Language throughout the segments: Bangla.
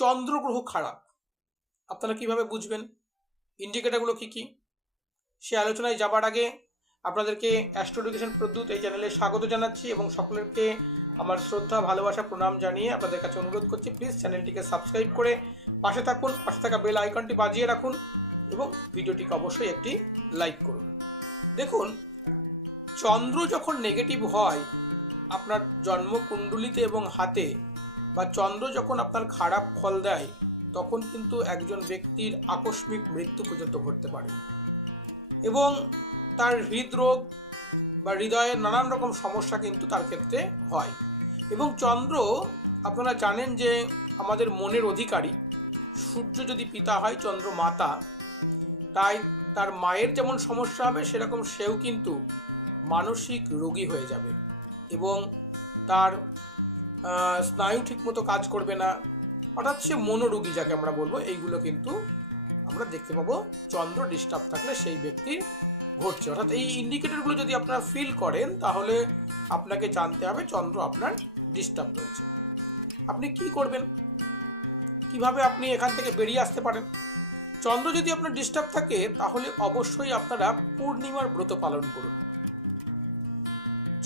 চন্দ্রগ্রহ খারাপ আপনারা কিভাবে বুঝবেন, ইন্ডিকেটারগুলো কী কী, সে আলোচনায় যাবার আগে আপনাদেরকে অ্যাস্ট্রো এডুকেশন প্রদ্যুৎ এই চ্যানেলে স্বাগত জানাচ্ছি এবং সকলকে আমার শ্রদ্ধা ভালোবাসা প্রণাম জানিয়ে আপনাদের কাছে অনুরোধ করছি প্লিজ চ্যানেলটিকে সাবস্ক্রাইব করে পাশে থাকুন, পাশে থাকা বেল আইকনটি বাজিয়ে রাখুন এবং ভিডিওটিকে অবশ্যই একটি লাইক করুন। দেখুন, চন্দ্র যখন নেগেটিভ হয় আপনার জন্মকুণ্ডলিতে এবং হাতে, বা চন্দ্র যখন আপনার খারাপ ফল দেয়, তখন কিন্তু একজন ব্যক্তির আকস্মিক মৃত্যু পর্যন্ত ঘটতে পারে এবং তার হৃদরোগ বা হৃদয়ের নানান রকম সমস্যা কিন্তু তার ক্ষেত্রে হয়। এবং চন্দ্র আপনারা জানেন যে আমাদের মনের অধিকারী, সূর্য যদি পিতা হয় চন্দ্র মাতা, তাই তার মায়ের যেমন সমস্যা হবে সেরকম সেও কিন্তু মানসিক রোগী হয়ে যাবে এবং তার স্নায়ু ঠিকমতো কাজ করবে না, অর্থাৎ সে মনোরোগী যাকে আমরা বলবো। এইগুলো কিন্তু আমরা দেখতে পাবো চন্দ্র ডিস্টার্ব থাকলে সেই ব্যক্তির ঘটছে। অর্থাৎ এই ইন্ডিকেটরগুলো যদি আপনারা ফিল করেন তাহলে আপনাকে জানতে হবে চন্দ্র আপনার ডিস্টার্ব রয়েছে। আপনি কি করবেন, কিভাবে আপনি এখান থেকে বেরিয়ে আসতে পারেন? চন্দ্র যদি আপনার ডিস্টার্ব থাকে তাহলে অবশ্যই আপনারা পূর্ণিমার ব্রত পালন করুন।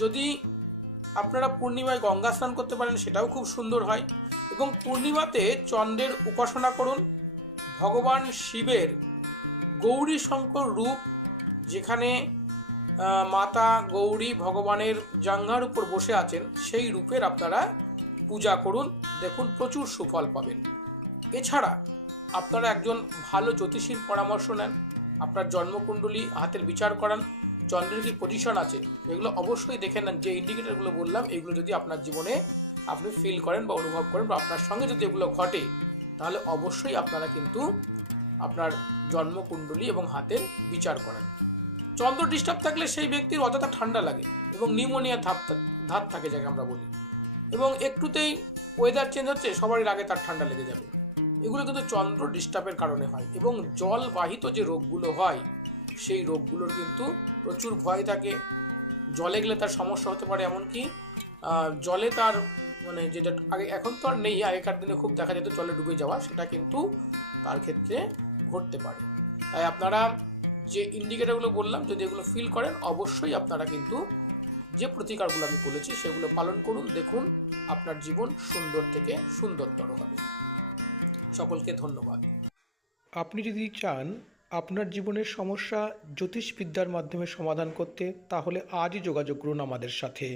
যদি আপনারা পূর্ণিমায় গঙ্গা স্নান করতে পারেন সেটাও খুব সুন্দর হয় এবং পূর্ণিমাতে চন্দ্রের উপাসনা করুন। ভগবান শিবের গৌরী শঙ্কর রূপ, যেখানে মাতা গৌরী ভগবানের জাঙ্ঘার উপর বসে আছেন, সেই রূপের আপনারা পূজা করুন, দেখুন প্রচুর সুফল পাবেন। এছাড়া আপনারা একজন ভালো জ্যোতিষীর পরামর্শ নেন, আপনার জন্মকুণ্ডলী হাতের বিচার করান, চন্দ্রের কি পজিশন আছে এগুলো অবশ্যই দেখে নেন। যে ইন্ডিকেটরগুলো বললাম এগুলো যদি আপনার জীবনে আপনি ফিল করেন বা অনুভব করেন বা আপনার সঙ্গে যদি এগুলো ঘটে, তাহলে অবশ্যই আপনারা কিন্তু আপনার জন্মকুণ্ডলী এবং হাতের বিচার করেন। চন্দ্র ডিস্টার্ব থাকলে সেই ব্যক্তির অযথা ঠান্ডা লাগে এবং নিউমোনিয়ার ধাত থাকে যাকে আমরা বলি, এবং একটুতেই ওয়েদার চেঞ্জ হচ্ছে সবারই আগে তার ঠান্ডা লেগে যাবে। এগুলো কিন্তু চন্দ্র ডিস্টার্বের কারণে হয় এবং জলবাহিত যে রোগগুলো হয় সেই রোগগুলোর কিন্তু প্রচুর ভয় থাকে। জলে গেলে তার সমস্যা হতে পারে, এমনকি জলে তার মানে যেটা আগে, এখন তো আর নেই, আগেকার দিনে খুব দেখা যেত জলে ডুবে যাওয়া, সেটা কিন্তু তার ক্ষেত্রে ঘটতে পারে। তাই আপনারা যে ইন্ডিকেটরগুলো বললাম যদি এগুলো ফিল করেন অবশ্যই আপনারা কিন্তু যে প্রতিকারগুলো আমি বলেছি সেগুলো পালন করুন, দেখুন আপনার জীবন সুন্দর থেকে সুন্দরতর হবে। সকলকে ধন্যবাদ। আপনি যদি চান আপনার জীবনের সমস্যা জ্যোতিষবিদ্যার মাধ্যমে সমাধান করতে, তাহলে আজই যোগাযোগ করুন আমাদের সাথে।